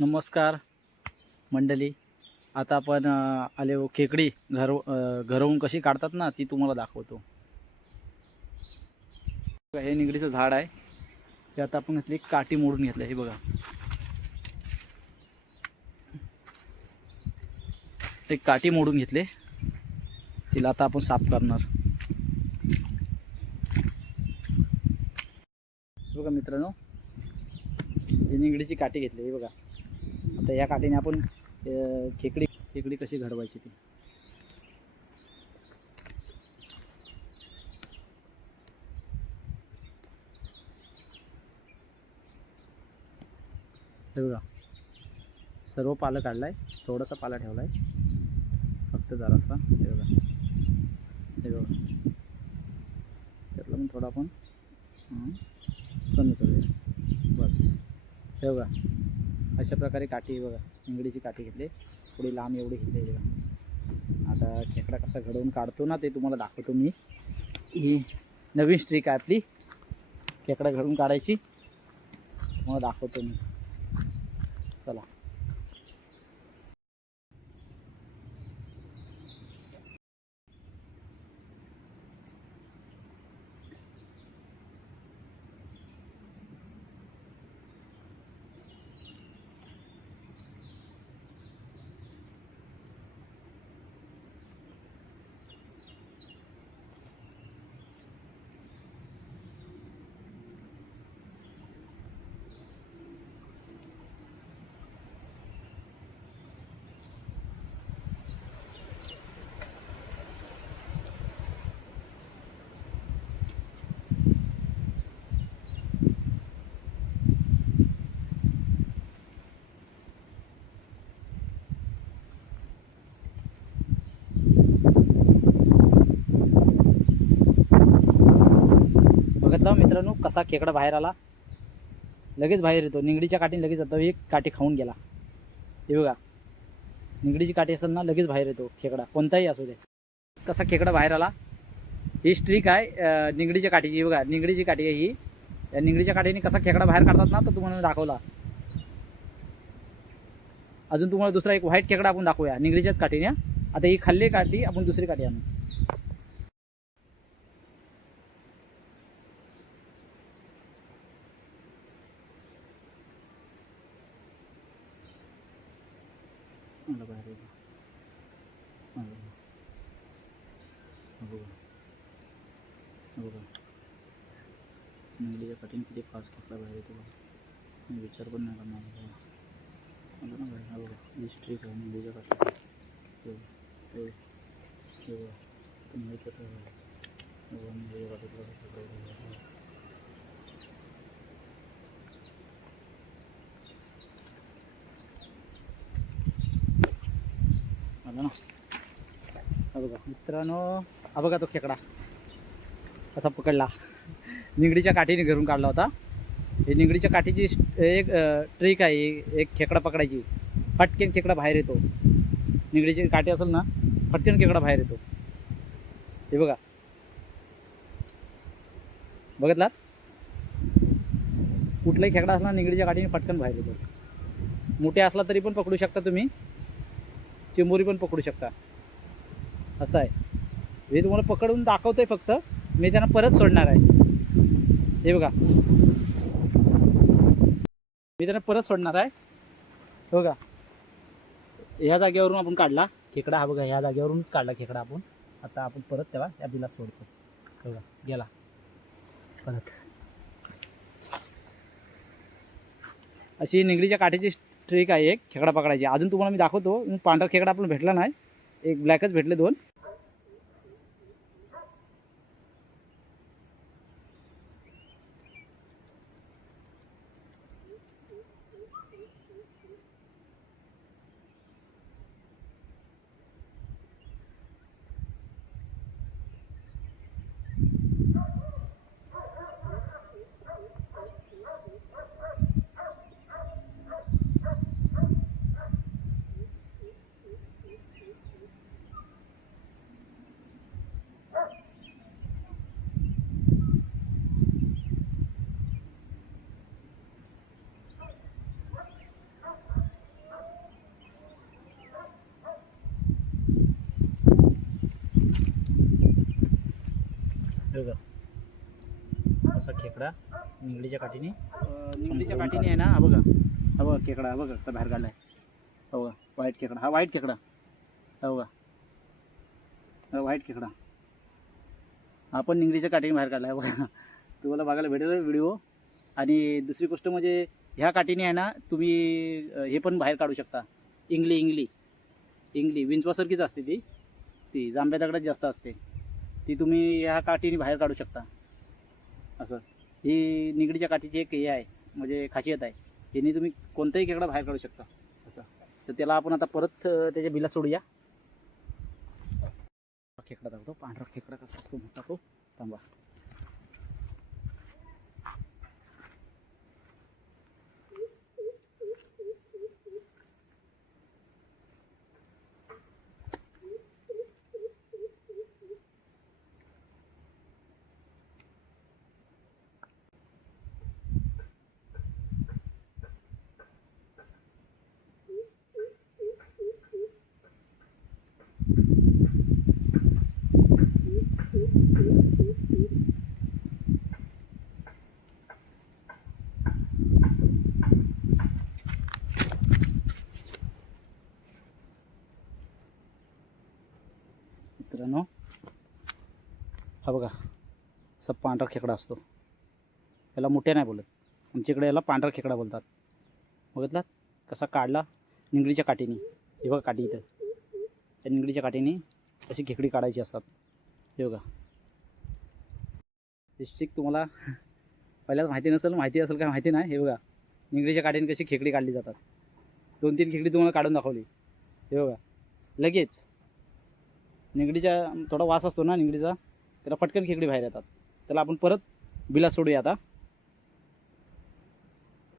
नमस्कार मंडळी. आता आपण आले खेकडी घर घरवून कशी काढतात ना ती तुम्हाला दाखवतो. हे निगडीचं झाड आहे. ते आता आपण घेतली काठी मोडून घेतलं हे बघा. एक काठी मोडून घेतले. तिला आता आपण साफ करणार. बघा मित्रांनो हे निगडीची काठी घेतली हे बघा. आता या काठीने आपण खेकडी खेकडी कशी घडवायची ती? हे बघा सर्व पालं काढलाय थोडासा पाला ठेवलाय. फक्त जरासा हे बघा. हे बघा. त्यातलं पण थोडा आपण कमी करूया. बस. हे बघा. अशा प्रकारे काठी बघा इंगडीची काठी घेतली. थोडी लांब एवढी घेतली बघा. आता खेकडा कसा घडवून काढतो ना ते तुम्हाला दाखवतो मी. ही नवीन स्ट्रीक आहे आपली. खेकडा घडवून काढायची. तुम्हाला दाखवतो मी. मित्रांनो कसा खेकडा बाहेर आला? लगेच बाहेर येतो. निगडीच्या काठीने लगेच जातो. एक काठी खाऊन गेला. हे बघा. निगडीची काठी असेल ना लगेच बाहेर येतो खेकडा. कोणताही असू दे. कसा खेकडा बाहेर आला? ही स्ट्रीक आहे निगडीच्या काठीची बघा निगडीची काठी आहे ही. या निगडीच्या काठीने कसा खेकडा बाहेर काढतात ना तो तुम्हाला दाखवला. अजून तुम्हाला दुसरा एक व्हाईट खेकडा आपण दाखवूया निगडीच्याच काठीने. आता ही खाल्ली काठी आपण दुसरी काठी आणू. चांगलं बाहेर येतं. आलं बघा. बघा. हा बघा. किती फास्ट घेतला बाहेर येतो बघा. मी विचार पण नाही करणार बघा. आलं ना बाहेर हा बघा ही स्ट्रीक आहे निगडीच्या कटिंग बघा. हे कटिंग बघा. आता कटिंग खेकडा बघा. हे बघा, निगडीच्या काठीतला खेकडा बघा. हे बघा. झालं ना. हा बघा मित्रांनो हा बघा तो खेकडा. कसा पकडला. निगडीच्या काठीने घरून काढला होता. हे निगडीच्या काठीची एक ट्रिक आहे. एक- एक खेकडा पकडायची. फटकेन खेकडा बाहेर येतो. निगडीची काठी असेल ना फटकेन खेकडा बाहेर येतो. हे बघा. बघितलात? कुठलाही खेकडा असला निगडीच्या काठीने फटकन बाहेर येतो. मोठे असला तरी पण पकडू शकता तुम्ही. चिंबोरी पण पकडू शकता. असं आहे. हे तुम्हाला पकडून दाखवतो आहे फक्त. मी त्यांना परत सोडणार आहे. हे बघा. मी त्यांना परत सोडणार आहे. हे बघा. ह्या जागेवरून आपण काढला खेकडा. हा बघा ह्या जागेवरूनच काढला खेकडा आपण. आता आपण परत त्याला या बिला सोडतो. बघा गेला. परत. अशी निगडीच्या काठीची ट्रिक आहे एक खेकडा पकडायची. अजून तुम्हाला मी दाखवतो. पांढरा खेकडा आपण भेटला नाही. एक ब्लॅकच भेटले दोन. हे बघा असा खेकडा निगडीच्या काठीने निगडीच्या काठीने आहे ना? हा बघा. हा बघा खेकडा बघा कसा बाहेर काढला आहे हा बघा व्हाईट खेकडा. हा व्हाईट खेकडा. हा बघा. हा व्हाईट खेकडा. हा पण निगडीच्या काठीने बाहेर काढला आहे बघा. तुम्हाला बघायला भेटेल व्हिडिओ आणि दुसरी गोष्ट म्हणजे ह्या काठीने आहे ना तुम्ही हे पण बाहेर काढू शकता. इंगली इंगली. इंगली. विंचवासारखीच असते ती. ती जांभ्या दगडात जास्त असते. ती तुम्ही ह्या काठीने बाहेर काढू शकता. असं. ही निगडीच्या काठीची एक हे आहे म्हणजे खासियत आहे. याने तुम्ही कोणताही खेकडा बाहेर काढू शकता. असं. तर त्याला आपण आता परत त्याच्या बिला सोडूया. खेकडा दाखवतो. पांढरा खेकडा कसा असतो मोठा तो. थांबा. मित्रांनो हा बघा असा पांढरा खेकडा असतो. याला मोठ्या नाही बोलत. आमच्याकडे याला पांढरा खेकडा बोलतात. बघितलात? कसा काढला? निंगडीच्या काठीने. हे बघा काठी इथं. त्या निंगडीच्या काठीने अशी खेकडी काढायची असतात. हे बघा. डिस्ट्रिक्ट तुम्हाला पहिल्याच माहिती नसेल माहिती असेल काय माहिती नाही. हे बघा. निंगडीच्या काठीने कशी खेकडी काढली जातात. दोन तीन खेकडी तुम्हाला काढून दाखवली. हे बघा. लगेच. निगडीच्या थोडा वास असतो ना निगडीचा त्याला पटकन खेकडी बाहेर येतात. त्याला आपण परत बिला सोडूया आता.